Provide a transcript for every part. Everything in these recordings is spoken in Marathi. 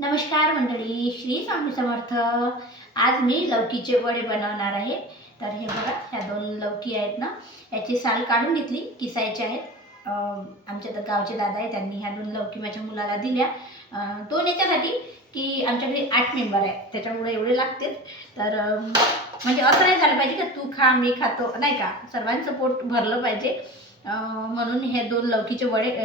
नमस्कार मंडळी, श्री स्वामी समर्थ। आज मी लौकीचे वडे बनवणार आहे। तर हे बघा, ह्या दोन लौकी आहेत ना, याची साल काढून घेतली, किसायचे आहेत। आमच्या तर गावचे दादा आहे, त्यांनी ह्या दोन लौकी माझ्या मुलाला दिल्या। दोन याच्यासाठी की आमच्या घरी 8 मेंबर आहे, त्याच्यामुळे एवढे लागतील। तर म्हणजे असं नाही झालं पाहिजे की तू खा मी खातो, नाही का, सर्वांचं पोट भरलं पाहिजे। म्हणून हे दोन लौकीचे वडे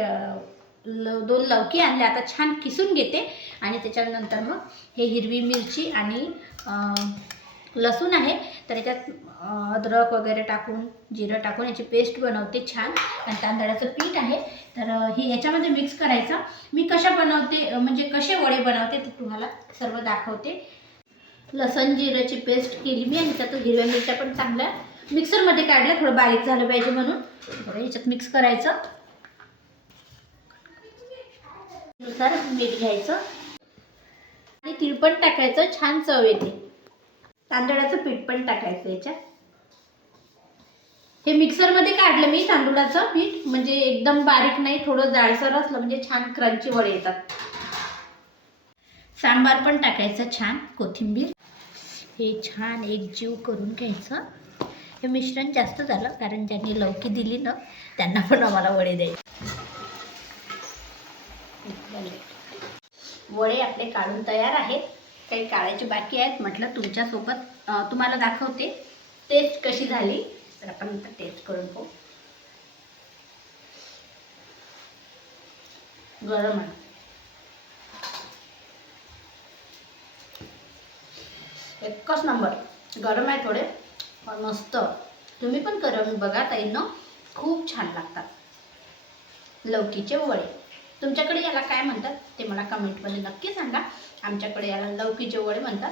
दोन लौकी आणले, आता छान किसून घेते आणि त्याच्यानंतर मग हे हिरवी मिरची आणि लसूण आहे, तर याच्यात अद्रक वगैरे टाकून जिरं टाकून याची पेस्ट बनवते छान। आणि तांदळाचं पीठ आहे, तर हे याच्यामध्ये मिक्स करायचं। मी कशा बनवते म्हणजे कसे वडे बनवते ते तुम्हाला सर्व दाखवते। लसूण जिऱ्याची पेस्ट केली मी आणि त्यातून हिरव्या मिरच्या पण चांगल्या मिक्सरमध्ये काढल्या, थोडं बारीक झालं पाहिजे म्हणून। बरं, याच्यात मिक्स करायचं, नुसार मीठ घ्यायचं आणि तीळ पण टाकायचं, छान चव येते। तांदळाचं पीठ पण टाकायचं याच्यात। हे मिक्सरमध्ये काढलं मी तांदूळाचं पीठ, म्हणजे एकदम बारीक नाही, थोडं जाडसर असलं म्हणजे छान क्रंची वडे येतात। सांबार पण टाकायचं, छान कोथिंबीर। हे छान एकजीव करून घ्यायचं। हे मिश्रण जास्त झालं कारण ज्यांनी लौकी दिली ना त्यांना पण आम्हाला वडे द्यायचे। वडे आपले काढून तयार आहेत, काही काढायचे बाकी आहेत। म्हटलं तुमच्यासोबत तुम्हाला दाखवते टेस्ट कशी झाली। तर आपण टेस्ट करून पाहू। गरम आहे, एकच नंबर। गरम आहे थोडे, पण मस्त। तुम्ही पण करून बघा ताईंनो, खूप छान लागतात लौकीचे वडे। तुमच्याकडे याला काय म्हणतात ते मला कमेंटमध्ये नक्की सांगा। आमच्याकडे याला लौकीचे वडे म्हणतात।